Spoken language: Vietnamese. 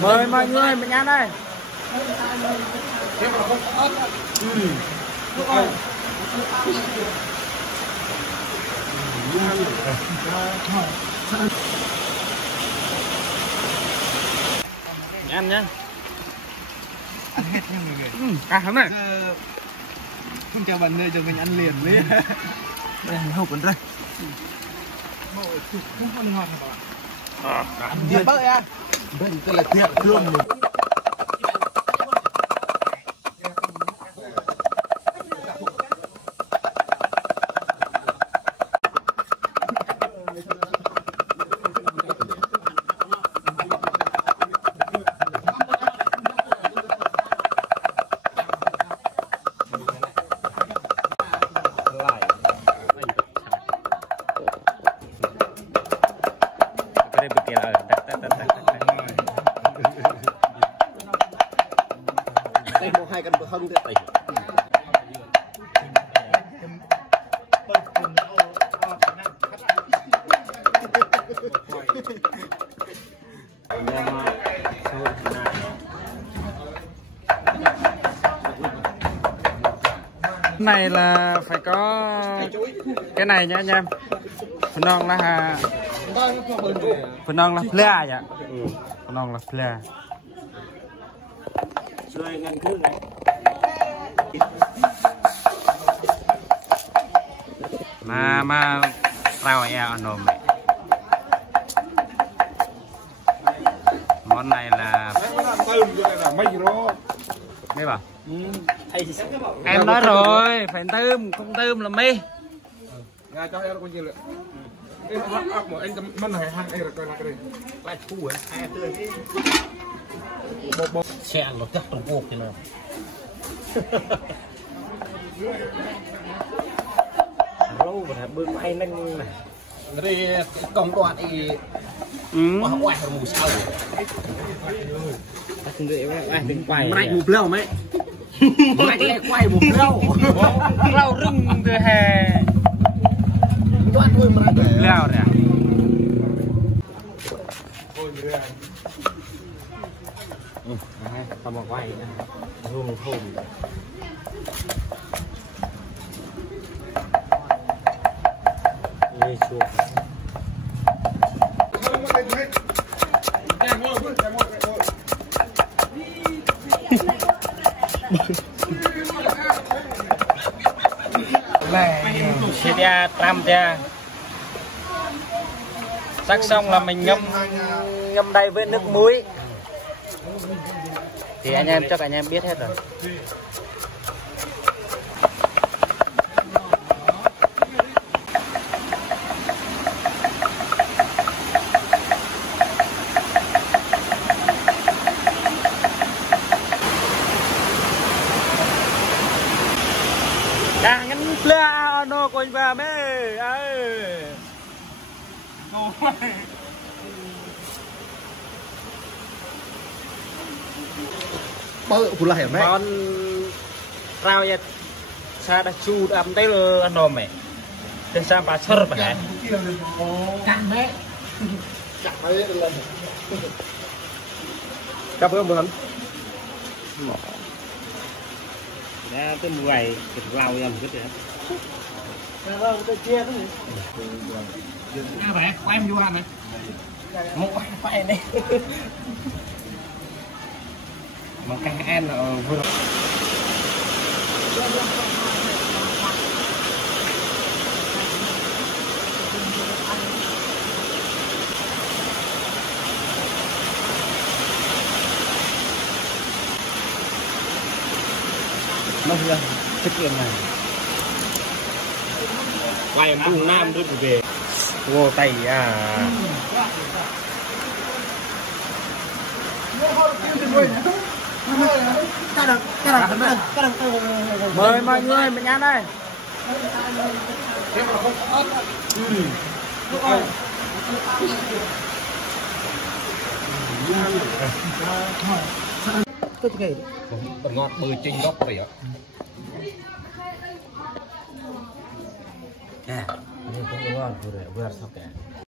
Mời mọi người mình ăn đây. Ăn nhá. Ăn hết nha mọi người. À hấm này. Không chào bạn ơi, cho mình ăn liền đi. Đây hộp còn đây. Không ăn ngọt hả bạn? Ăn đi bớt ăn. Bên tôi là tiệm thương mình. Đây một hai căn hông đấy. Này là phải có cái này nhá anh em. Phần non là plea vậy. Phần non là plea. Mà rau ăn nôm này. Món này là mấy bà? Em nói rồi, phải tươm, không tươm là mê. Cho em con gì lệ. Em áp một anh món này hai em rồi coi là cái gì. Ba thu ấy, hai tươi. Xe nó chắc trong cuộc thế nào. Râu mà bưng bay nâng này. Đây công đoạn thì quá quay hơn mù sao rồi. Không để ai bên quay. Mày mù lâu mấy. Mày lại quay mù lâu. Rau rừng từ hè. Đoạn thôi mà Leo rồi à? Không mà quay hôn hôn. Ê chua. Xe đia tram đia. Sắc xong là mình ngâm đây với nước muối. Thì anh em chắc anh em biết hết rồi. Đang ngắn plea nó quanh vào mê. Bơ phụ lại mẹ. Con rau ya sa đã chu đâm tới ăn nôm mẹ. Thế sao bà sơ bà? Căng mẹ. Chặt đấy lên. Cặp với ông Bướm. Nè tới mùi thịt rau em cái gì hết. Tôi chia cái gì? À vậy, quay em vô hành này. Một quay này. Mà căng ăn là vừa. Nó chưa? Chất lượng này. Quay em tung nam rồi về. Vô tay à. Mời mọi người mình ăn đây. Tôi kể Còn ngọt bơi chinh gốc vậy ạ. à Ini pun luar, buat sok ya.